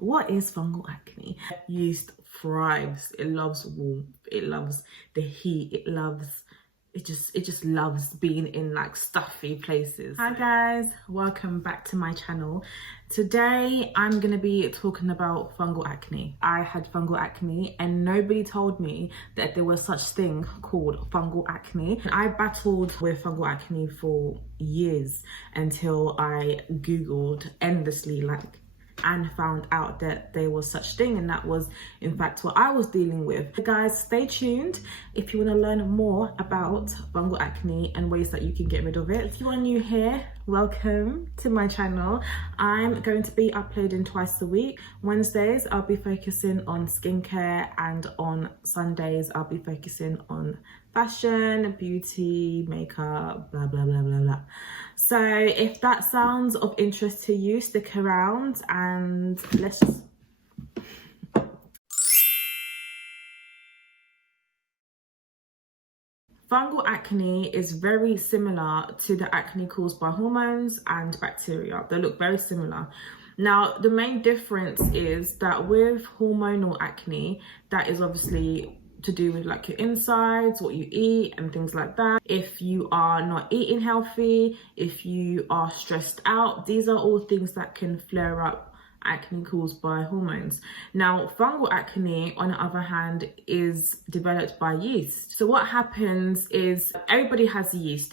What is fungal acne? Yeast thrives. It loves warmth. It loves the heat. It just loves being in like stuffy places. Hi guys, welcome back to my channel. Today I'm gonna be talking about fungal acne. I had fungal acne and nobody told me that there was such thing called fungal acne. I battled with fungal acne for years until I googled endlessly and found out that there was such thing, and that was in fact what I was dealing with. So guys, stay tuned if you want to learn more about fungal acne and ways that you can get rid of it. If you are new here, welcome to my channel. I'm going to be uploading twice a week. Wednesdays I'll be focusing on skincare, and on Sundays I'll be focusing on fashion, beauty, makeup, blah blah blah blah blah. So if that sounds of interest to you, stick around and let's just Fungal acne is very similar to the acne caused by hormones and bacteria. They look very similar. Now, the main difference is that with hormonal acne, that is obviously to do with like your insides, what you eat and things like that. If you are not eating healthy, if you are stressed out, these are all things that can flare up acne caused by hormones. Now, fungal acne, on the other hand, is developed by yeast. So what happens is everybody has yeast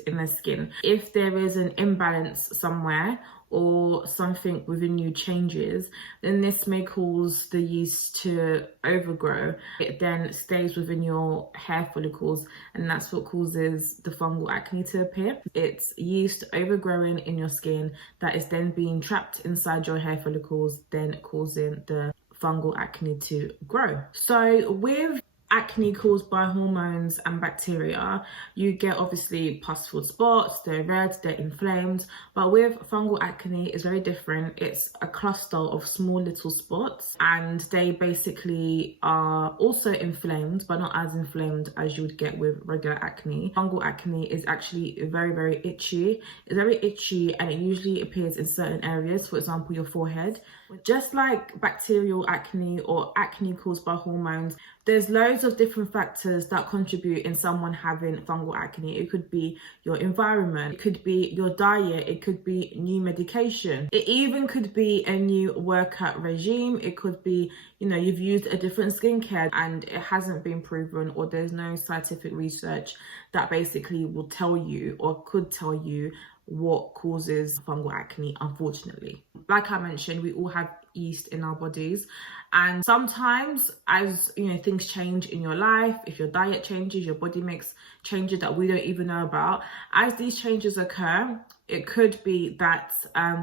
in their skin. If there is an imbalance somewhere or something within you changes, then this may cause the yeast to overgrow. It then stays within your hair follicles, and that's what causes the fungal acne to appear. It's yeast overgrowing in your skin that is then being trapped inside your hair follicles, then causing the fungal acne to grow. So with acne caused by hormones and bacteria, you get obviously pus-filled spots, they're red, they're inflamed. But with fungal acne, it's very different. It's a cluster of small little spots, and they basically are also inflamed, but not as inflamed as you would get with regular acne. Fungal acne is actually very, very itchy. It's very itchy, and it usually appears in certain areas, for example, your forehead. Just like bacterial acne or acne caused by hormones, there's loads of different factors that contribute in someone having fungal acne. It could be your environment, it could be your diet, it could be new medication, it even could be a new workout regime, it could be, you know, you've used a different skincare and it hasn't been proven, or there's no scientific research that basically will tell you or could tell you what causes fungal acne, unfortunately. Like I mentioned, we all have yeast in our bodies, and sometimes, as you know, things change in your life, if your diet changes, your body makes changes that we don't even know about, as these changes occur, it could be that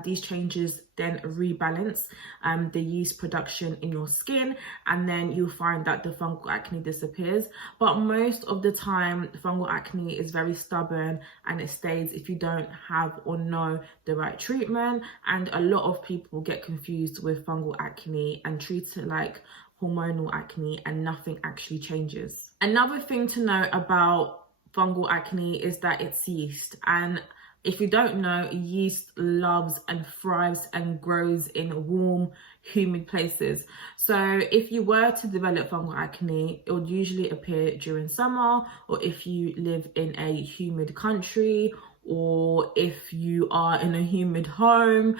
these changes then rebalance the yeast production in your skin, and then you'll find that the fungal acne disappears. But most of the time, fungal acne is very stubborn and it stays if you don't have or know the right treatment. And a lot of people get confused with fungal acne and treat it like hormonal acne, and nothing actually changes. Another thing to know about fungal acne is that it's yeast, and if you don't know, yeast loves and thrives and grows in warm, humid places. So if you were to develop fungal acne, it would usually appear during summer, or if you live in a humid country, or if you are in a humid home.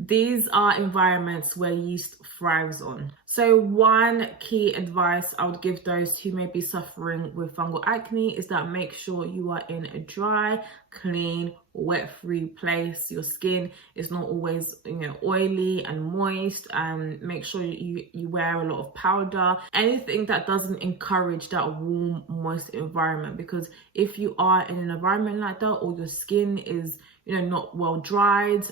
These are environments where yeast thrives on. So one key advice I would give those who may be suffering with fungal acne is that make sure you are in a dry, clean, wet-free place. Your skin is not always, you know, oily and moist, and make sure you wear a lot of powder, anything that doesn't encourage that warm, moist environment. Because if you are in an environment like that, or your skin is, you know, not well dried,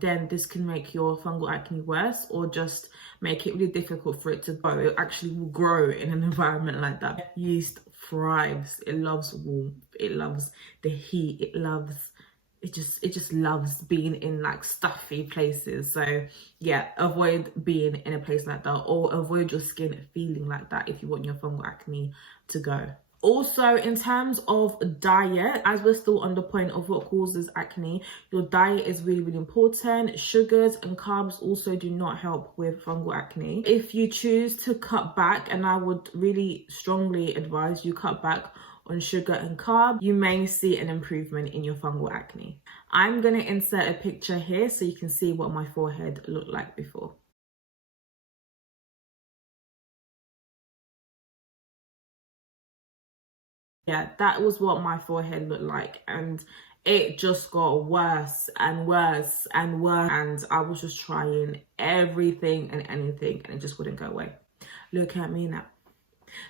then this can make your fungal acne worse, or just make it really difficult for it to grow. It actually will grow in an environment like that. Yeast thrives. It loves warmth. It loves the heat. It just loves being in like stuffy places. So yeah, avoid being in a place like that, or avoid your skin feeling like that if you want your fungal acne to go. Also, in terms of diet, as we're still on the point of what causes acne, your diet is really, really important. Sugars and carbs also do not help with fungal acne. If you choose to cut back, and I would really strongly advise you cut back on sugar and carb, you may see an improvement in your fungal acne. I'm going to insert a picture here so you can see what my forehead looked like before. Yeah, that was what my forehead looked like, and it just got worse and worse and worse, and I was just trying everything and anything and it just wouldn't go away. Look at me now.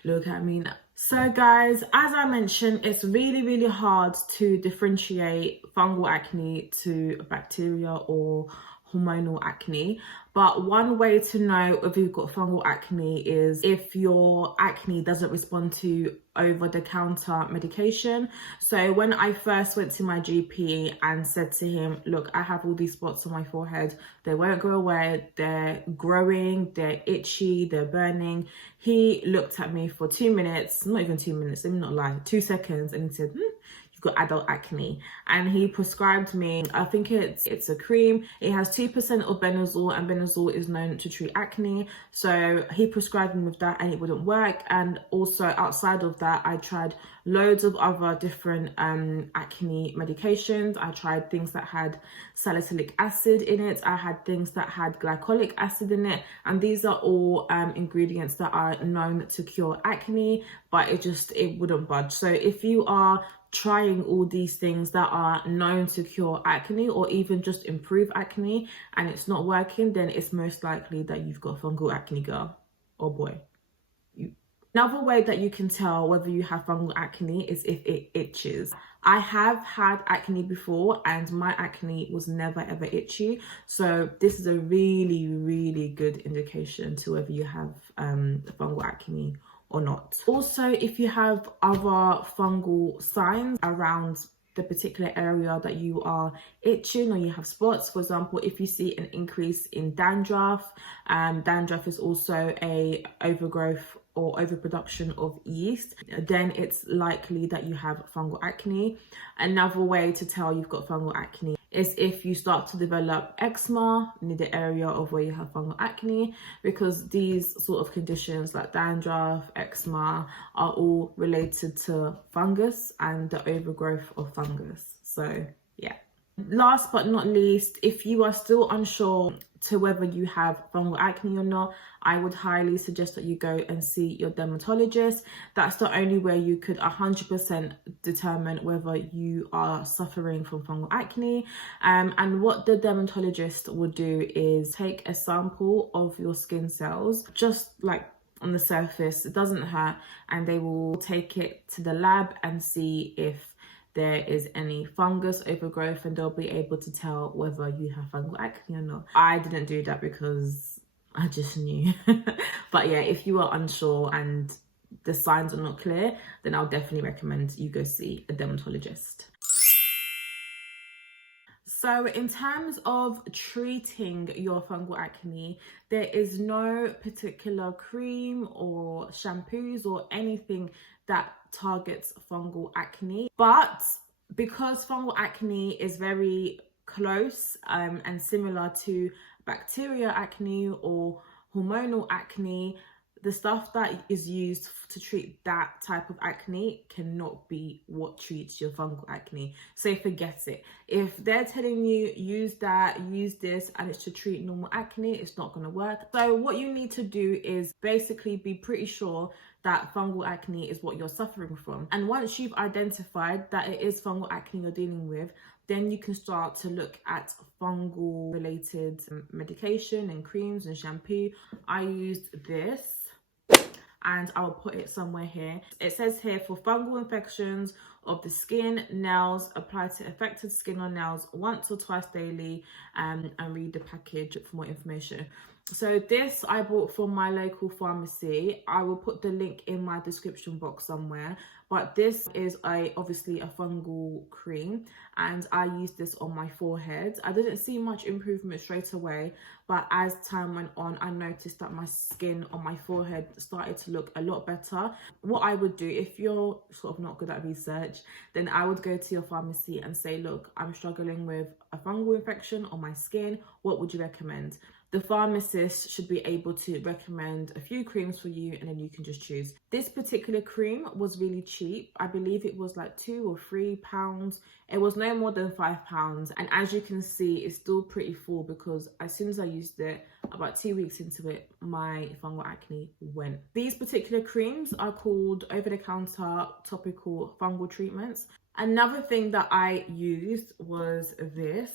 Look at me now. So guys, as I mentioned, it's really, really hard to differentiate fungal acne to bacteria or hormonal acne. But one way to know if you've got fungal acne is if your acne doesn't respond to over-the-counter medication. So when I first went to my GP and said to him, look, I have all these spots on my forehead, they won't go away, they're growing, they're itchy, they're burning. He looked at me for 2 minutes, not even 2 minutes, let me not lie, 2 seconds, and he said, you've got adult acne. And he prescribed me, I think it's a cream. It has 2% of benzoyl, and benzoyl is known to treat acne. So he prescribed me with that and it wouldn't work. And also outside of that, I tried loads of other different acne medications. I tried things that had salicylic acid in it. I had things that had glycolic acid in it. And these are all ingredients that are known to cure acne, but it wouldn't budge. So if you are trying all these things that are known to cure acne or even just improve acne and it's not working, then it's most likely that you've got fungal acne, girl or boy. Another way that you can tell whether you have fungal acne is if it itches. I have had acne before and my acne was never ever itchy. So this is a really, really good indication to whether you have fungal acne or not. Also, if you have other fungal signs around the particular area that you are itching or you have spots, for example, if you see an increase in dandruff, dandruff is also a overgrowth or overproduction of yeast, then it's likely that you have fungal acne. Another way to tell you've got fungal acne is if you start to develop eczema near the area of where you have fungal acne, because these sort of conditions like dandruff, eczema are all related to fungus and the overgrowth of fungus. So yeah. Last but not least, if you are still unsure to whether you have fungal acne or not, I would highly suggest that you go and see your dermatologist. That's the only way you could 100% determine whether you are suffering from fungal acne. And what the dermatologist will do is take a sample of your skin cells, just like on the surface, it doesn't hurt, and they will take it to the lab and see if there is any fungus overgrowth, and they'll be able to tell whether you have fungal acne or not. I didn't do that because I just knew. But yeah, if you are unsure and the signs are not clear, then I'll definitely recommend you go see a dermatologist. So in terms of treating your fungal acne, there is no particular cream or shampoos or anything that targets fungal acne. But because fungal acne is very close and similar to bacterial acne or hormonal acne, the stuff that is used to treat that type of acne cannot be what treats your fungal acne. So forget it. If they're telling you use that, use this, and it's to treat normal acne, it's not going to work. So what you need to do is basically be pretty sure that fungal acne is what you're suffering from. And once you've identified that it is fungal acne you're dealing with, then you can start to look at fungal related medication and creams and shampoo. I used this, and I'll put it somewhere here. It says here, for fungal infections of the skin, nails. Apply to affected skin or nails once or twice daily, and read the package for more information. So this I bought from my local pharmacy. I will put the link in my description box somewhere. But this is obviously a fungal cream, and I used this on my forehead. I didn't see much improvement straight away, but as time went on, I noticed that my skin on my forehead started to look a lot better. What I would do, if you're sort of not good at research, then I would go to your pharmacy and say, look, I'm struggling with a fungal infection on my skin. What would you recommend? The pharmacist should be able to recommend a few creams for you, and then you can just choose. This particular cream was really cheap. I believe it was like £2 or £3. It was no more than £5. And as you can see, it's still pretty full, because as soon as I used it, about 2 weeks into it, my fungal acne went. These particular creams are called over-the-counter topical fungal treatments. Another thing that I used was this.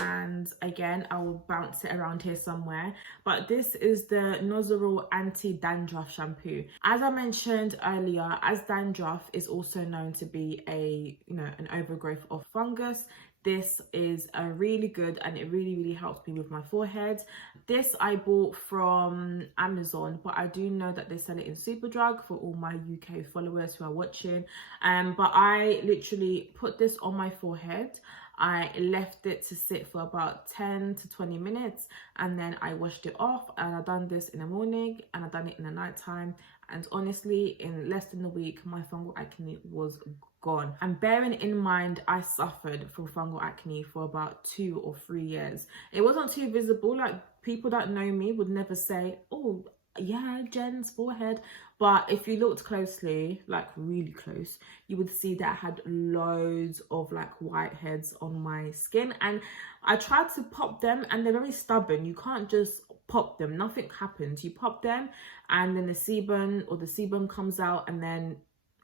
And again, I will bounce it around here somewhere, but this is the Nizoral Anti-Dandruff Shampoo. As I mentioned earlier, as dandruff is also known to be an overgrowth of fungus, this is a really good, and it really helps me with my forehead. This I bought from Amazon, but I do know that they sell it in Superdrug for all my UK followers who are watching. But I literally put this on my forehead. I left it to sit for about 10 to 20 minutes, and then I washed it off. And I've done this in the morning, and I've done it in the night time. And honestly, in less than a week, my fungal acne was gone. And bearing in mind, I suffered from fungal acne for about 2 or 3 years. It wasn't too visible. Like, people that know me would never say, oh yeah, Jen's forehead. But if you looked closely, like really close, you would see that I had loads of like whiteheads on my skin, and I tried to pop them, and they're very stubborn. You can't just pop them, nothing happens. You pop them, and then the sebum comes out, and then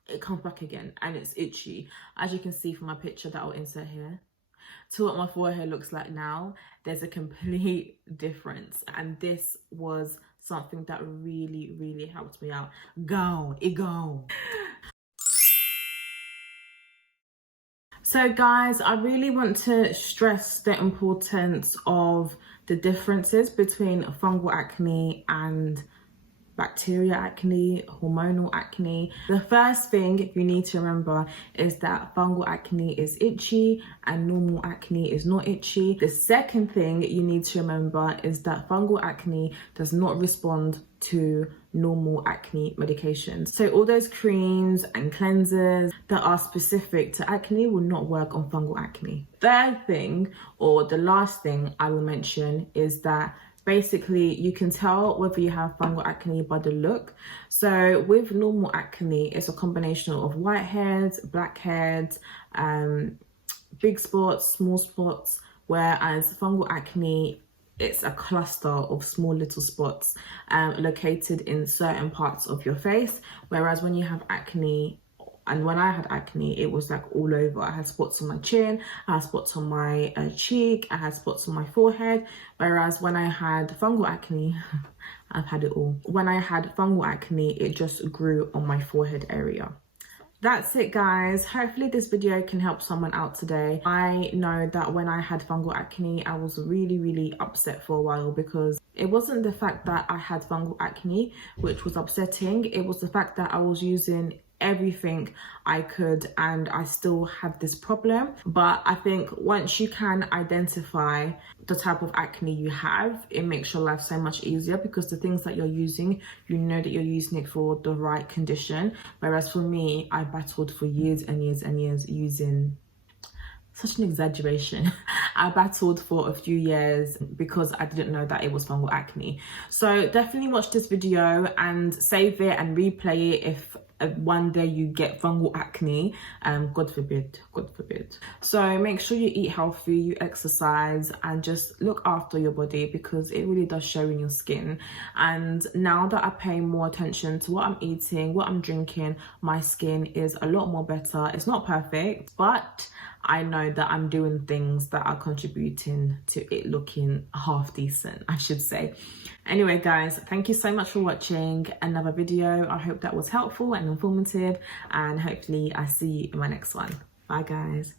it comes back again, and it's itchy, as you can see from my picture that I'll insert here to what my forehead looks like now. There's a complete difference, and this was something that really helped me out. Gone. So guys, I really want to stress the importance of the differences between fungal acne and bacteria acne, hormonal acne. The first thing you need to remember is that fungal acne is itchy and normal acne is not itchy. The second thing you need to remember is that fungal acne does not respond to normal acne medications. So all those creams and cleansers that are specific to acne will not work on fungal acne. Third thing, or the last thing I will mention, is that basically you can tell whether you have fungal acne by the look. So with normal acne, it's a combination of whiteheads, blackheads, big spots, small spots, whereas fungal acne, it's a cluster of small little spots located in certain parts of your face. Whereas when you have acne, and when I had acne, it was like all over. I had spots on my chin, I had spots on my cheek, I had spots on my forehead. Whereas when I had fungal acne, I've had it all. When I had fungal acne, it just grew on my forehead area. That's it, guys. Hopefully this video can help someone out today. I know that when I had fungal acne, I was really upset for a while, because it wasn't the fact that I had fungal acne which was upsetting. It was the fact that I was using everything I could and I still had this problem. But I think once you can identify the type of acne you have, it makes your life so much easier, because the things that you're using, you know that you're using it for the right condition. Whereas for me, I battled for years and years using, such an exaggeration, I battled for a few years because I didn't know that it was fungal acne. So definitely watch this video and save it and replay it if one day you get fungal acne, God forbid. So make sure you eat healthy, you exercise, and just look after your body, because it really does show in your skin. And now that I pay more attention to what I'm eating, what I'm drinking, my skin is a lot more better. It's not perfect, but I know that I'm doing things that are contributing to it looking half decent, I should say. Anyway, guys, thank you so much for watching another video. I hope that was helpful, and and informative, and hopefully I see you in my next one. Bye guys.